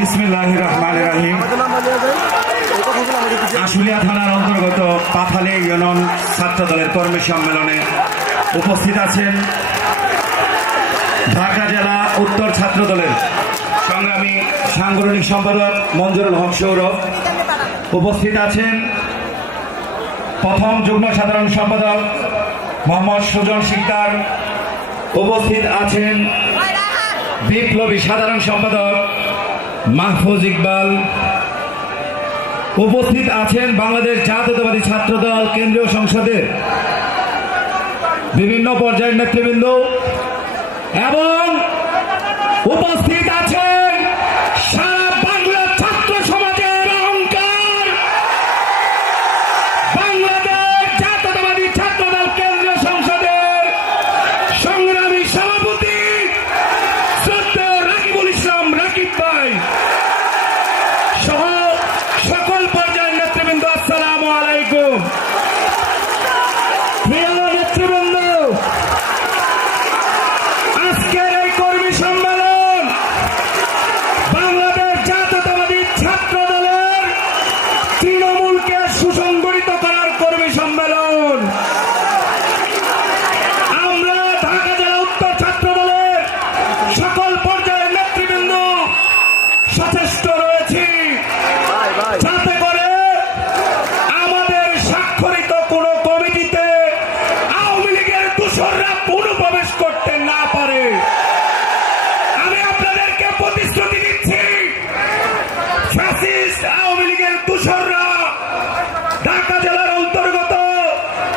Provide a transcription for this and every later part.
বিসমিল্লাহির রহমানির রহিম। আশুলিয়া থানার অন্তর্গত পাথালী ইউনিয়ন ছাত্র দলের কর্মী সম্মেলনে উপস্থিত আছেন ঢাকা জেলা উত্তর ছাত্র দলের সংগ্রামী সাংগঠনিক সম্পাদক মঞ্জুরুল হক সৌরভ, উপস্থিত আছেন প্রথম যুগ্ম সাধারণ সম্পাদক মোহাম্মদ সুজন শিকদার, উপস্থিত আছেন বিপ্লবী সাধারণ সম্পাদক মাহফুজ ইকবাল, উপস্থিত আছেন বাংলাদেশ জাতীয়তাবাদী ছাত্র দল কেন্দ্রীয় সংসদের বিভিন্ন পর্যায়ের নেতৃবৃন্দ এবং উপস্থিত আছেন সারা বাংলা ছাত্র সমাজের অহংকার বাংলাদেশ জাতীয়তাবাদী ছাত্র দল কেন্দ্রীয় সংসদের সংগ্রামী সভাপতি শ্রদ্ধেয় রাকিবুল ইসলাম রাকিব ভাই সহ সকল পর্যায়ের নেতৃবৃন্দ, আসসালামু আলাইকুম। প্রিয় নেতৃবৃন্দ, আজকের এই কর্মী সম্মেলন বাংলাদেশ জাতীয়তাবাদী ছাত্র দলের তৃণমূলকে সুসংগঠিত করার কর্মী সম্মেলন। আমরা ঢাকা জেলা উত্তর ছাত্র দলের সকল পর্যায়ের নেতৃবৃন্দ সচেষ্ট রয়েছি যাতে করে আমাদের স্বাক্ষরিত কোন কমিটিতে আওয়ামী লীগের দূষররা পুনঃপ্রবেশ করতে না পারে। আমি আপনাদেরকে প্রতিশ্রুতি দিচ্ছি, ফ্যাসিস্ট আওয়ামী লীগের দূষররা ঢাকা জেলার অন্তর্গত,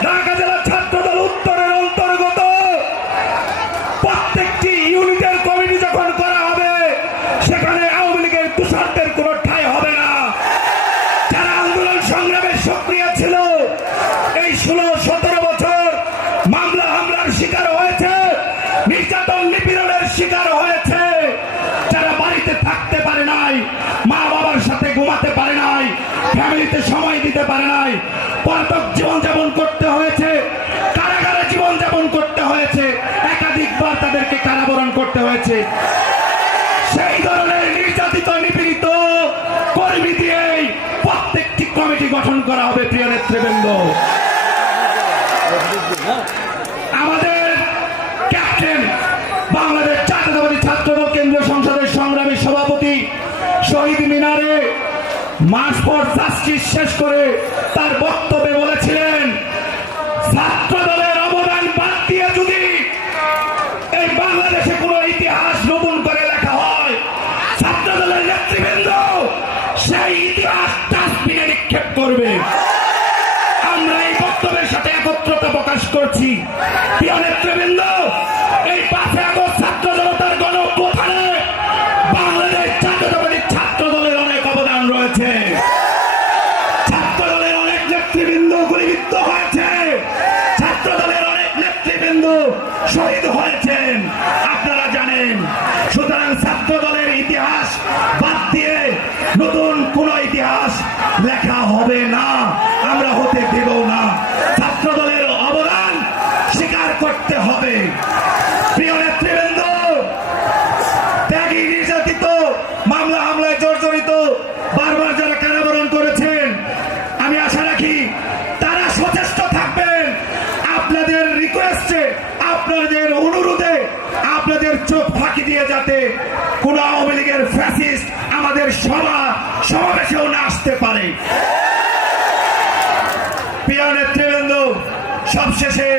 ঢাকা জেলা ছাত্র দল উত্তরের অন্তর্গত প্রত্যেকটি ইউনিটের কমিটি যখন করা হবে সেখানে আওয়ামী লীগের দূষরদের কোন ঠাঁই হবে না। যারা আন্দোলন সংগ্রামে সক্রিয় ছিল, এই 16-17 বছর মামলা হামলার শিকার হয়েছে, নির্যাতন নিপীড়নের শিকার হয়েছে, যারা বাড়িতে থাকতে পারে নাই, মা বাবার সাথে ঘুমাতে পারে নাই, ফ্যামিলিতে সময় দিতে পারে নাই, পলাতক জীবনযাপন করতে হয়েছে, কারাগারে জীবনযাপন করতে হয়েছে, একাধিকবার তাদেরকে কারাবরণ করতে হয়েছে, সেই ধরনের নির্যাতিত নিপীড়িত কর্মী দিয়েই প্রত্যেকটি কমিটি গঠন করা হবে। প্রিয় নেতৃবৃন্দ, আমাদের ক্যাপ্টেন বাংলাদেশ জাতীয়তাবাদী ছাত্র দল কেন্দ্রীয় সংসদের সংগ্রামী সভাপতি শহীদ মিনারে মার্চ ফর জাস্টিস শেষ করে তার বক্তব্যে বলেছিলেন, ছাত্র দলের অবদান বাদ দিয়ে যদি এই বাংলাদেশে কোনো ইতিহাস নতুন করে লেখা হয়, ছাত্র দলের নেতৃবৃন্দ সেই ইতিহাস ডাস্টবিনে নিক্ষেপ করবে। আমরা এই বক্তব্যের সাথে একত্রতা প্রকাশ করছি। প্রিয় নেতৃবৃন্দ, এই 5 আগস্ট ছাত্র জনতার গণঅভ্যুত্থানে বাংলাদেশ জাতীয়তাবাদী ছাত্র দলের অনেক অবদান রয়েছে। ছাত্র দলের অনেক নেতৃবৃন্দ গুলিবিদ্ধ হয়েছে, ছাত্র দলের অনেক নেতৃবৃন্দ শহীদ হয়েছেন, আপনারা জানেন। সুতরাং ছাত্র দলের ইতিহাস বাদ দিয়ে নতুন কোন ইতিহাস লেখা হবে না, আমরা হতে দেব না। ছাত্র দলের অবদান স্বীকার করতে হবে। প্রিয় নেতৃবৃন্দ, ত্যাগী, নির্যাতিত, মামলা হামলায় জর্জরিত, বারবার যারা কারাবরণ করেছেন, আমি আশা রাখি তারা সচেষ্ট থাকবেন। আপনাদের রিকোয়েস্টে, আপনাদের অনুরোধে, আপনাদের চোখ ফাঁকি দিয়ে যাতে কোন আওয়ামী লীগের ফ্যাসিস্ট আমাদের সমাবেশেও না আসতে পারে। প্রিয় নেতৃবৃন্দ, সবশেষে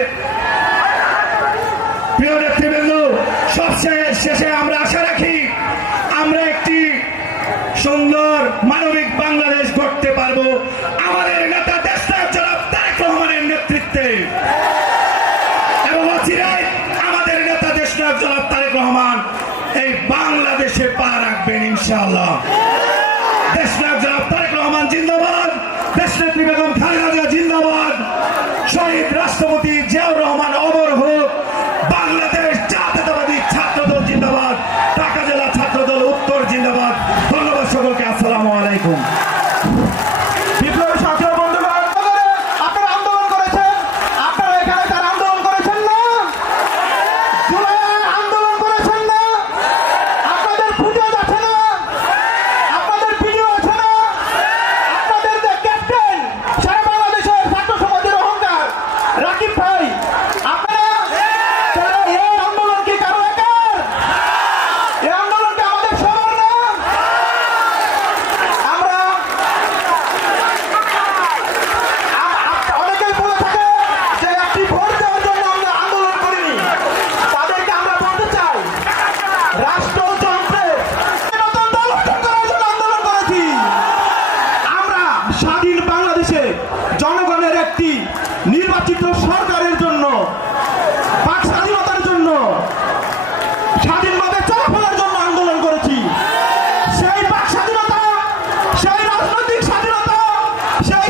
শেষে আমরা আশা রাখি আমরা একটি সুন্দর মানবিক বাংলাদেশ গড়তে পারবো আমাদের নেতা দেশনায়ক জনাব তারেক রহমানের নেতৃত্বে, এবং অচিরেই আমাদের নেতা দেশনায়ক জনাব তারেক রহমান এই বাংলাদেশে পা রাখবেন ইনশাআল্লাহ। দেশনায়ক জনাব তারেক রহমান জিন্দাবাদ, দেশনেত্রী বেগম খালেদা জিয়া জিন্দাবাদ, শহীদ রাষ্ট্রপতি জিয়াউর রহমান অমর হোক, বাংলাদেশ জাতীয়তাবাদী ছাত্র দল জিন্দাবাদ, ঢাকা জেলা ছাত্র দল উত্তর জিন্দাবাদ। ধন্যবাদ সকলকে, আসসালামু আলাইকুম। বিপ্লবী ছাত্র বন্ধুগণ, আপনারা আন্দোলন করেছেন, আপনারা এখানে তার আন্দোলন করেছেন না, জুলাই আন্দোলন করেছেন না, আপনাদের ফুটে যাচ্ছে না, বৈধ সরকারের জন্য, পাক স্বাধীনতার জন্য, স্বাধীনভাবে চলাফেরার জন্য আন্দোলন করেছি। সেই পাক স্বাধীনতা, সেই রাজনৈতিক স্বাধীনতা, সেই